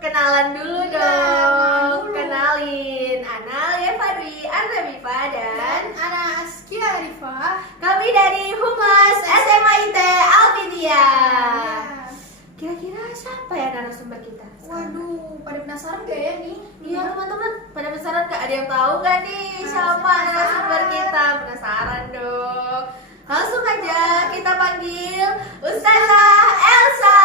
kenalan dulu dong. Kenalin, Ana Lia Fadwi Arzabifa dan Ana Askia Arifah. kami dari Humas SMA IT Alfidia. Kira-kira siapa ya narasumber kita? Waduh, pada penasaran gak ya nih? Iya teman-teman, pada penasaran gak? Ada yang tahu gak nih siapa narasumber kita? Penasaran dong. Langsung aja kita panggil Ustazah Elsa.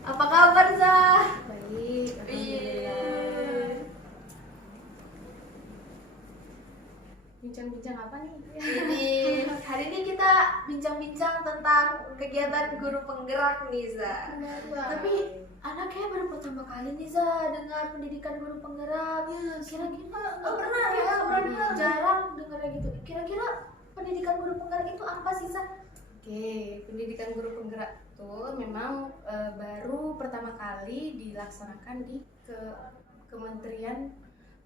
Apa kabar Zah? Baik, Iya. Bincang-bincang apa nih? Hari ini kita bincang-bincang tentang kegiatan guru penggerak nih Zah. Tapi anaknya baru pertama kali nih Zah dengar pendidikan guru penggerak. Kira-kira nggak pernah ya, pernah. jarang dengar gitu. Kira-kira pendidikan guru penggerak itu apa sih Zah? Oke, pendidikan guru penggerak itu memang baru pertama kali dilaksanakan di Kementerian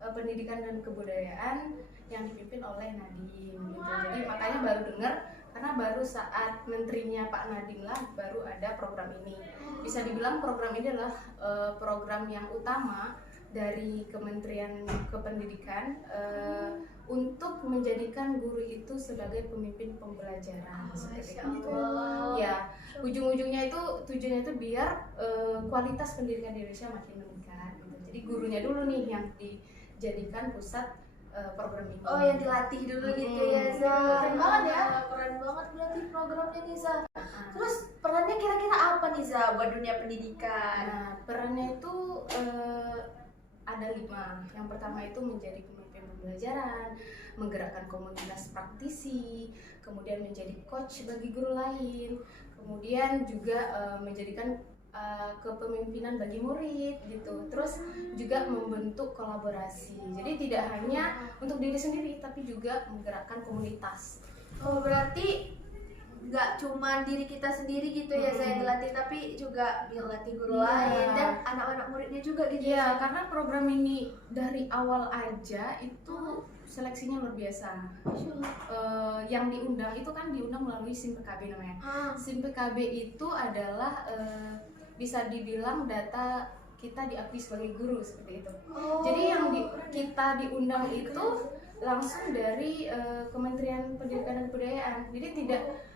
Pendidikan dan Kebudayaan yang dipimpin oleh Nadiem gitu. Jadi makanya baru dengar karena baru saat menterinya Pak Nadiem lah baru ada program ini. Bisa dibilang program ini adalah program yang utama dari Kementerian Kependidikan untuk menjadikan guru itu sebagai pemimpin pembelajaran seperti itu. Ya, ujung-ujungnya itu tujuannya itu biar kualitas pendidikan di Indonesia makin meningkat. Gitu. Jadi gurunya dulu nih yang dijadikan pusat program ini. Oh, yang dilatih dulu gitu ya Zah. Keren banget ya. Keren banget berarti programnya nih Zah. Terus perannya kira-kira apa nih Zah buat dunia pendidikan? Nah, perannya itu ada 5. Yang pertama itu menjadi pemimpin pembelajaran, menggerakkan komunitas praktisi, kemudian menjadi coach bagi guru lain, kemudian juga menjadikan kepemimpinan bagi murid gitu. Terus juga membentuk kolaborasi. Jadi tidak hanya untuk diri sendiri tapi juga menggerakkan komunitas. Oh, berarti nggak cuma diri kita sendiri gitu ya saya dilatih, tapi juga dilatih guru lain dan anak-anak muridnya juga gitu. Iya, karena program ini dari awal aja itu seleksinya luar biasa. Yang diundang itu kan diundang melalui SIM PKB namanya. SIM PKB itu adalah bisa dibilang data kita diakui sebagai guru seperti itu. Jadi yang kita diundang itu langsung dari Kementerian Pendidikan dan Kebudayaan. Jadi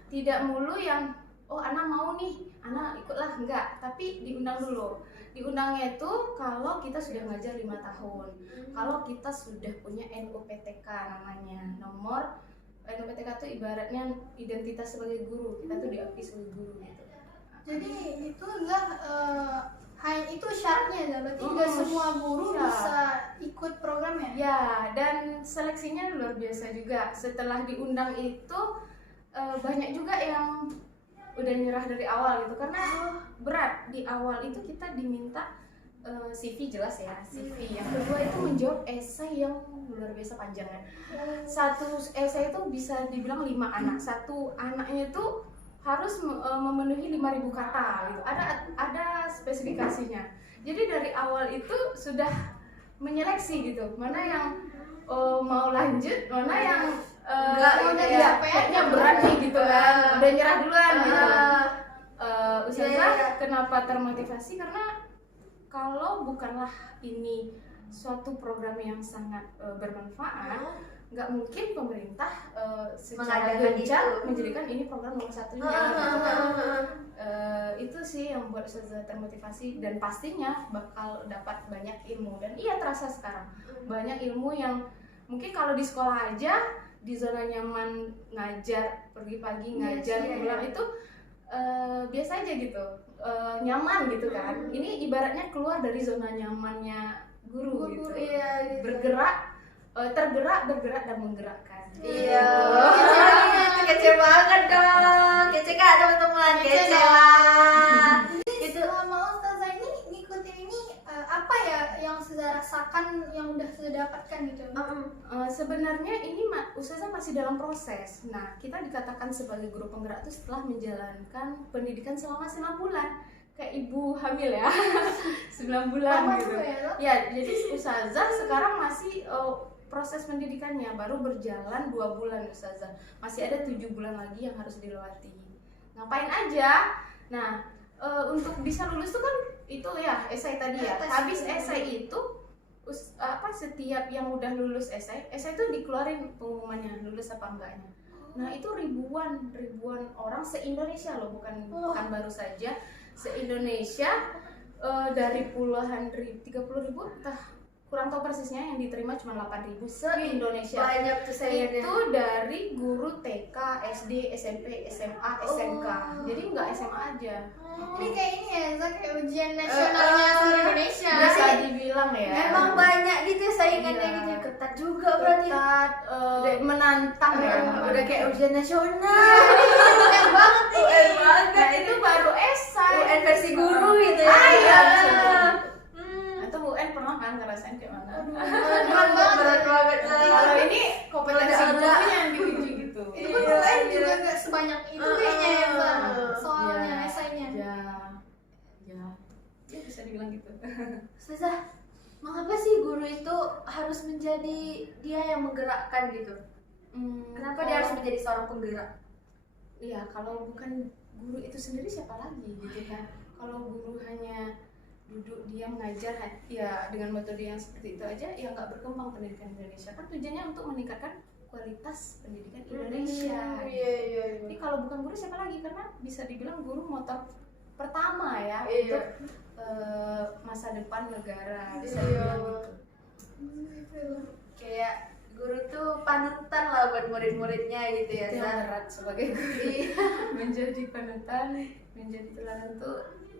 tidak mulu yang anak mau nih, anak ikutlah, enggak, tapi diundang dulu. Diundangnya itu kalau kita sudah ngajar 5 tahun, kalau kita sudah punya NUPTK namanya, nomor NUPTK itu ibaratnya identitas sebagai guru, kita tuh diakui sebagai guru gitu. Jadi itu enggak hanya itu syaratnya ya, berarti enggak semua guru bisa ikut programnya. Ya, dan seleksinya luar biasa juga. Setelah diundang itu banyak juga yang udah nyerah dari awal gitu karena berat. Di awal itu kita diminta CV jelas ya, CV. Yang kedua itu menjawab esai yang luar biasa panjangnya. Satu esai itu bisa dibilang 5 anak. Satu anaknya itu harus memenuhi 5.000 kata gitu. Ada spesifikasinya. Jadi dari awal itu sudah menyeleksi gitu. Mana yang mau lanjut, mana yang kayaknya berat nih gitu kan, udah nyerah duluan gitu. Ustazah kenapa termotivasi? Karena kalau bukanlah ini suatu program yang sangat bermanfaat, nggak mungkin pemerintah secara gencar menjadikan ini program nomor 1-nya. Itu sih yang buat Ustazah termotivasi dan pastinya bakal dapat banyak ilmu. Dan iya terasa sekarang banyak ilmu yang mungkin kalau di sekolah aja di zona nyaman ngajar, pergi pagi ngajar, pulang itu biasa aja gitu, nyaman gitu kan. Ini ibaratnya keluar dari zona nyamannya guru gitu. Iya, gitu. Bergerak, bergerak dan menggerakkan. Iya. Kece banget dong. Kece kak teman-teman, kece lah. Itu selama Ustazah ini ngikutin ini apa ya yang Ustazah rasakan, yang udah Ustazah dapatkan gitu? Sebenarnya ini Ustazah masih dalam proses. Nah, kita dikatakan sebagai guru penggerak itu setelah menjalankan pendidikan selama 9 bulan. Kayak ibu hamil ya. 9 bulan Lama gitu. juga ya, lo? Ya, jadi Ustazah sekarang masih proses pendidikannya baru berjalan 2 bulan Ustazah. Masih ada 7 bulan lagi yang harus dilewati. Ngapain aja? Nah, untuk bisa lulus tuh kan itu ya esai tadi ya. Habis esai itu setiap yang udah lulus esai itu dikeluarin pengumumannya lulus apa enggaknya. Nah itu ribuan orang se-Indonesia loh, bukan baru saja se-Indonesia, dari puluhan 30.000 entah kurang tahu persisnya, yang diterima cuma 8.000 se-Indonesia. Banyak tuh saya Itu dari guru TK, SD, SMP, SMA, SMK. Jadi nggak SMA aja. Ini kayak ini ya, Zak, kayak ujian nasionalnya seluruh Indonesia. Bisa dibilang ya. Emang banyak gitu ya saingannya Iya. gitu, ketat juga berarti. Ketat, menantang ya. Udah kayak ujian nasional. Banyak banget nih. UN banget. Nah itu baru esai. UN versi guru gitu ya. Iya. Hmm. Itu UN pernah kan ngerasain kayak mana? Berat banget. Kalau ini kompetensi Ada. gurunya yang diuji gitu. Itu pun UN juga nggak sebanyak itu kayaknya ya, Zak. Soalnya Ya, esainya. ya bisa dibilang gitu. Ustazah, mengapa sih guru itu harus menjadi dia yang menggerakkan gitu? Kenapa dia harus menjadi seorang penggerak? Iya, kalau bukan guru itu sendiri siapa lagi gitu kan? Kalau guru hanya duduk diam ngajar ya dengan metode yang seperti itu aja ya nggak berkembang pendidikan Indonesia. Kan tujuannya untuk meningkatkan kualitas pendidikan Indonesia. Iya. Jadi kalau bukan guru siapa lagi, karena bisa dibilang guru motor pertama ya Iya. untuk masa depan negara, bisa Iya. dibilang gitu. Kayak guru tuh panutan lah buat murid-muridnya gitu ya, Itu yang Zah. berat sebagai guru. Iya. Menjadi panutan, menjadi teladan tuh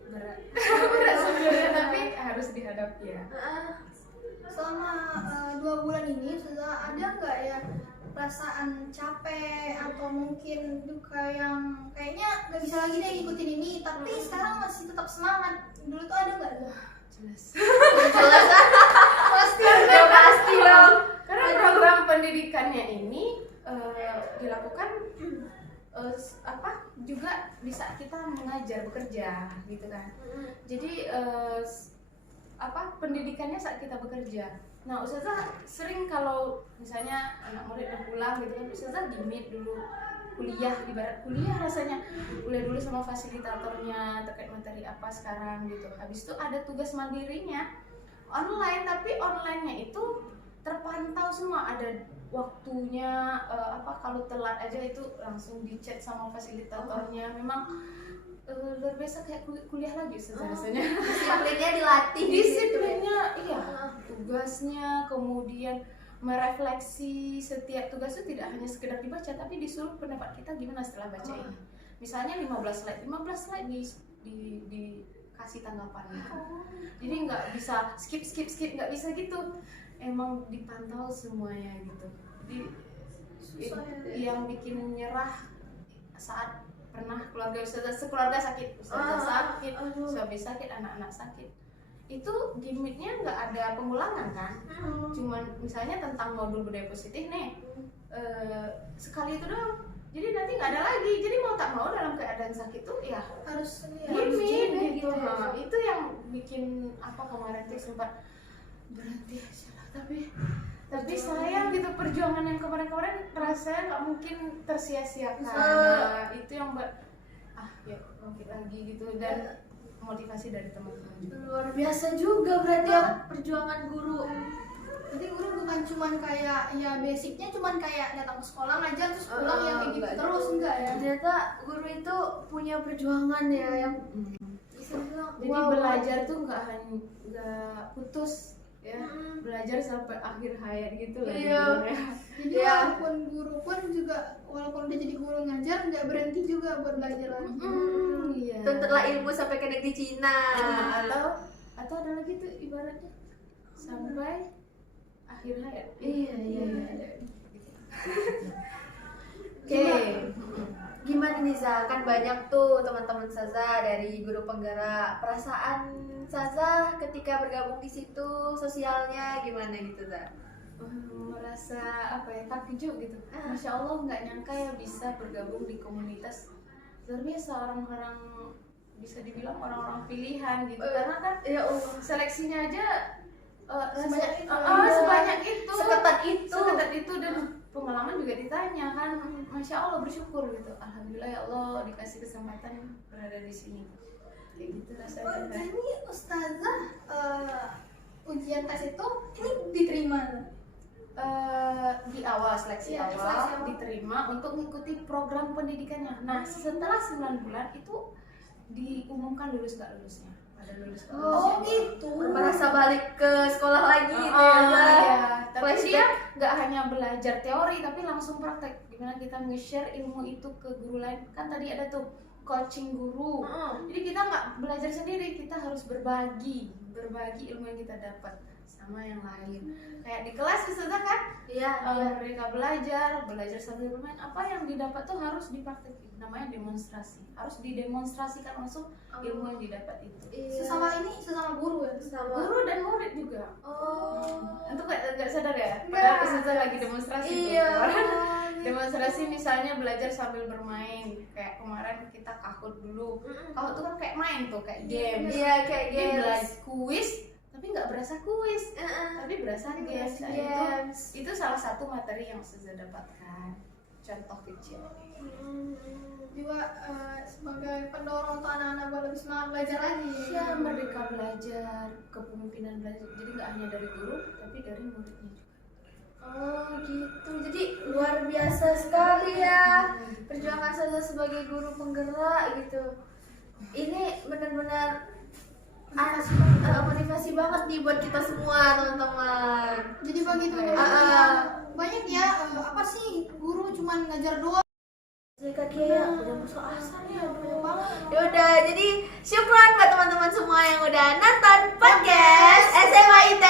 berat. Berat sebenarnya, tapi harus dihadapi ya. Selama 2 bulan ini sudah ada nggak ya perasaan capek atau mungkin duka yang kayaknya nggak bisa lagi deh ngikutin ini, tapi sekarang masih tetap semangat? Dulu tuh ada nggak? Jelas. Jelas. Pasti Ya pasti dong. Karena program pendidikannya ini dilakukan juga di saat kita mengajar bekerja gitu kan. Jadi pendidikannya saat kita bekerja. Nah, Ustazah sering kalau misalnya anak murid udah pulang gitu kan, Ustazah di meet dulu kuliah, ibarat kuliah rasanya kuliah dulu sama fasilitatornya terkait materi apa sekarang gitu. Habis itu ada tugas mandirinya online, tapi online-nya itu terpantau semua, ada waktunya, kalau telat aja itu langsung di-chat sama fasilitatornya. Memang luar biasa kayak kuliah lagi rasanya. Disiplinnya dilatih. Disiplinnya iya, tugasnya, kemudian merefleksi setiap tugas itu tidak hanya sekedar dibaca, tapi disuruh pendapat kita gimana setelah baca ini. Misalnya 15 slide dikasih tanggapan gitu. Jadi nggak bisa skip, nggak bisa gitu. Emang dipantau semuanya gitu. Jadi yang bikin nyerah saat pernah sekeluarga sakit, sakit, suami sakit, anak-anak sakit. Itu di meet-nya nggak ada pengulangan kan? Cuman misalnya tentang modul budaya positif nih, sekali itu doang. Jadi nanti nggak ada lagi. Jadi mau tak mau dalam keadaan sakit tuh ya harus gini gitu. Itu yang bikin kemarin tuh sempat berhenti aja lah. Tapi sayang gitu, perjuangan yang kemarin-kemarin rasanya nggak mungkin tersia-siakan. Nah, itu yang ya bangkit lagi gitu, dan motivasi dari teman-teman juga. Luar biasa juga berarti ya perjuangan guru. Jadi guru bukan cuman kayak ya basicnya cuman kayak datang ke sekolah ngajar terus pulang yang kayak gitu terus, enggak ya? Ternyata guru itu punya perjuangan ya yang bisa bilang. Jadi belajar tuh nggak putus ya, belajar sampai akhir hayat gitu lah. Iya. Ya. Jadi Iya. walaupun guru pun juga walaupun udah jadi guru ngajar nggak berhenti juga buat belajar lagi. Iya. Tuntutlah ilmu sampai ke negeri Cina. Atau ada lagi tuh ibaratnya sampai akhir hayat. Iya. Oke. Gimana nih Za? Kan banyak tuh teman-teman Saza dari guru penggerak. Perasaan Saza ketika bergabung di situ, sosialnya gimana gitu Za? Merasa takjub gitu. Masya Allah, nggak nyangka ya bisa bergabung di komunitas luar biasa, orang-orang bisa dibilang orang-orang pilihan gitu. Karena kan Ya Allah. seleksinya aja Sebanyak itu. sebanyak itu, Seketat itu. dan pengalaman juga ditanya kan. Masya Allah, bersyukur gitu. Alhamdulillah ya Allah dikasih kesempatan berada di sini. kayak gitu Oh, rasanya. jadi Ustazah ujian tes itu ini diterima? Di awal seleksi Iya, seleksi awal awal. diterima untuk mengikuti program pendidikannya. Nah setelah 9 bulan itu diumumkan lulus nggak lulusnya, ada lulus nggak lulusnya. Oh gitu. Merasa balik ke sekolah lagi gitu ya. Ah, Zah. iya. Tapi Flashback. dia nggak hanya belajar teori tapi langsung praktek. Gimana kita nge-share ilmu itu ke guru lain. Kan tadi ada tuh coaching guru. Jadi kita nggak belajar sendiri, kita harus berbagi ilmu yang kita dapat sama yang lain. Kayak di kelas Ustazah kan, Iya. mereka belajar sambil bermain. Apa yang didapat tuh harus dipraktekin. Namanya demonstrasi. Harus didemonstrasikan langsung ilmu yang didapat itu. Iya. Sesama guru ya. Sama. Guru dan murid juga. Oh. Itu nggak sadar ya? Nggak. Padahal Ustazah lagi demonstrasi. Iya. Demonstrasi misalnya belajar sambil bermain. Kayak kemarin kita kahut dulu. Kahut tuh kan kayak main tuh, kayak games. Iya, kayak Dia games. belajar kuis, tapi nggak berasa kuis. Tapi berasa games. Nah, Games. itu salah satu materi yang Ustazah dapatkan. Contoh kecil. Juga sebagai pendorong untuk anak-anak buat lebih semangat belajar lagi. Ya, merdeka belajar, kepemimpinan belajar. Jadi nggak hanya dari guru, tapi dari muridnya juga. Oh gitu, jadi luar biasa sekali ya perjuangan saya sebagai guru penggerak gitu. Ini benar-benar motivasi banget nih buat kita semua teman-teman. Jadi bagi teman-teman yang banyak ya apa sih guru cuman ngajar doang. Jadi kaki ya udah masuk asar ya Yaudah, jadi syukron buat teman-teman semua yang udah nonton podcast SMA IT